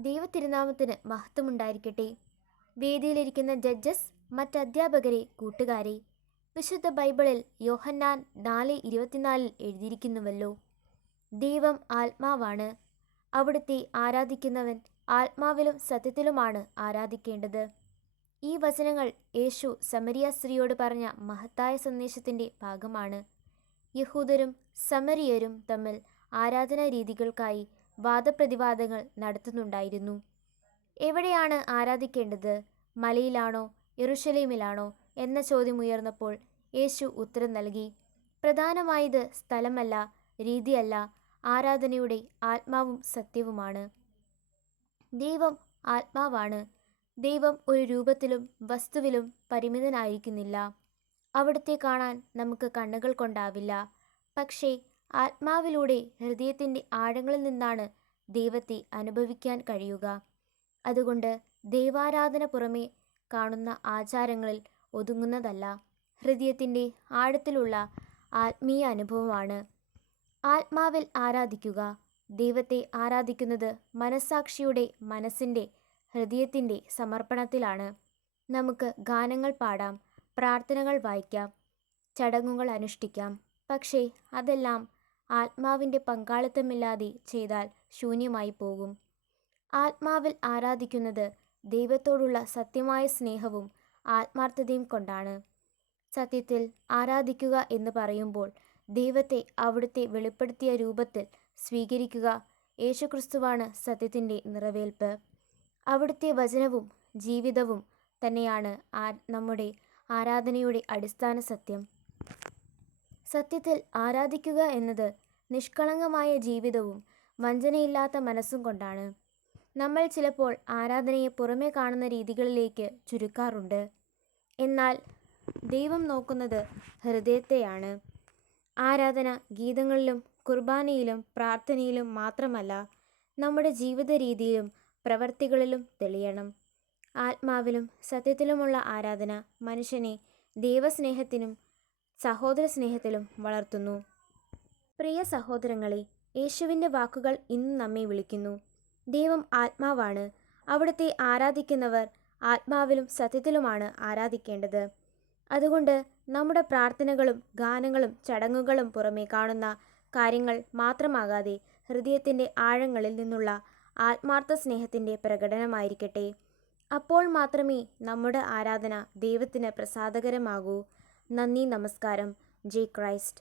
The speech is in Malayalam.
ദൈവത്തിരുനാമത്തിന് മഹത്വമുണ്ടായിരിക്കട്ടെ. വേദിയിലിരിക്കുന്ന ജഡ്ജസ് മറ്റ് അധ്യാപകരെ കൂട്ടുകാരെ വിശുദ്ധ ബൈബിളിൽ യോഹന്നാൻ നാല് ഇരുപത്തിനാലിൽ എഴുതിയിരിക്കുന്നുവല്ലോ. ദൈവം ആത്മാവാണ്. അവിടുത്തെ ആരാധിക്കുന്നവൻ ആത്മാവിലും സത്യത്തിലുമാണ് ആരാധിക്കേണ്ടത്. ഈ വചനങ്ങൾ യേശു സമരിയ സ്ത്രീയോട് പറഞ്ഞ മഹത്തായ സന്ദേശത്തിന്റെ ഭാഗമാണ്. യഹൂദരും സമരിയരും തമ്മിൽ ആരാധനാ രീതികൾക്കായി വാദപ്രതിവാദങ്ങൾ നടത്തുന്നുണ്ടായിരുന്നു. എവിടെയാണ് ആരാധിക്കേണ്ടത്? മലയിലാണോ? യെറുശലേമിലാണോ എന്ന ചോദ്യം ഉയർന്നപ്പോൾ യേശു ഉത്തരം നൽകി. പ്രധാനമായത് സ്ഥലമല്ല രീതിയല്ല ആരാധനയുടെ ആത്മാവും സത്യവുമാണ്. ദൈവം ആത്മാവാണ്. ദൈവം ഒരു രൂപത്തിലും വസ്തുവിലും പരിമിതനായിരിക്കുന്നില്ല. അവിടുത്തെ കാണാൻ നമുക്ക് കണ്ണുകൾ കൊണ്ടാവില്ല. പക്ഷേ ആത്മാവിലൂടെ ഹൃദയത്തിന്റെ ആഴങ്ങളിൽ നിന്നാണ് ദൈവത്തെ അനുഭവിക്കാൻ കഴിയുക. അതുകൊണ്ട് ദൈവാരാധന പുറമേ കാണുന്ന ആചാരങ്ങളിൽ ഒതുങ്ങുന്നതല്ല. ഹൃദയത്തിന്റെ ആഴത്തിലുള്ള ആത്മീയ അനുഭവമാണ്. ആത്മാവിൽ ആരാധിക്കുക. ദൈവത്തെ ആരാധിക്കുന്നത് മനസ്സാക്ഷിയുടെ മനസ്സിന്റെ ഹൃദയത്തിന്റെ സമർപ്പണത്തിലാണ്. നമുക്ക് ഗാനങ്ങൾ പാടാം പ്രാർത്ഥനകൾ വായിക്കാം ചടങ്ങുകൾ അനുഷ്ഠിക്കാം. പക്ഷേ അതെല്ലാം ആത്മാവിന്റെ പങ്കാളിത്തമില്ലാതെ ചെയ്താൽ ശൂന്യമായി പോകും. ആത്മാവിൽ ആരാധിക്കുന്നത് ദൈവത്തോടുള്ള സത്യമായ സ്നേഹവും ആത്മാർത്ഥതയും കൊണ്ടാണ്. സത്യത്തിൽ ആരാധിക്കുക എന്ന് പറയുമ്പോൾ ദൈവത്തെ അവിടുത്തെ വെളിപ്പെടുത്തിയ രൂപത്തിൽ സ്വീകരിക്കുക യേശുക്രിസ്തുവാണ് സത്യത്തിന്റെ നിറവേൽപ്പ്. അവിടുത്തെ വചനവും ജീവിതവും തന്നെയാണ് നമ്മുടെ ആരാധനയുടെ അടിസ്ഥാന സത്യം. സത്യത്തിൽ ആരാധിക്കുക എന്നത് നിഷ്കളങ്കമായ ജീവിതവും വഞ്ചനയില്ലാത്ത മനസ്സും കൊണ്ടാണ്. നമ്മൾ ചിലപ്പോൾ ആരാധനയെ പുറമേ കാണുന്ന രീതികളിലേക്ക് ചുരുക്കാറുണ്ട്. എന്നാൽ ദൈവം നോക്കുന്നത് ഹൃദയത്തെയാണ്. ആരാധന ഗീതങ്ങളിലും കുർബാനയിലും പ്രാർത്ഥനയിലും മാത്രമല്ല നമ്മുടെ ജീവിത രീതിയിലും പ്രവർത്തികളിലും തെളിയണം. ആത്മാവിലും സത്യത്തിലുമുള്ള ആരാധന മനുഷ്യനെ ദൈവസ്നേഹത്തിനും സഹോദര സ്നേഹത്തിലും വളർത്തുന്നു. പ്രിയ സഹോദരങ്ങളെ യേശുവിന്റെ വാക്കുകൾ ഇന്ന് നമ്മെ വിളിക്കുന്നു. ദൈവം ആത്മാവാണ്. അവിടുത്തെ ആരാധിക്കുന്നവർ ആത്മാവിലും സത്യത്തിലുമാണ് ആരാധിക്കേണ്ടത്. അതുകൊണ്ട് നമ്മുടെ പ്രാർത്ഥനകളും ഗാനങ്ങളും ചടങ്ങുകളും പുറമേ കാണുന്ന കാര്യങ്ങൾ മാത്രമാകാതെ ഹൃദയത്തിന്റെ ആഴങ്ങളിൽ നിന്നുള്ള ആത്മാർത്ഥ സ്നേഹത്തിന്റെ പ്രകടനമായിരിക്കട്ടെ. അപ്പോൾ മാത്രമേ നമ്മുടെ ആരാധന ദൈവത്തിന് പ്രസാദകരമാകൂ. നന്ദി നമസ്കാരം. ജെ ക്രൈസ്റ്റ്.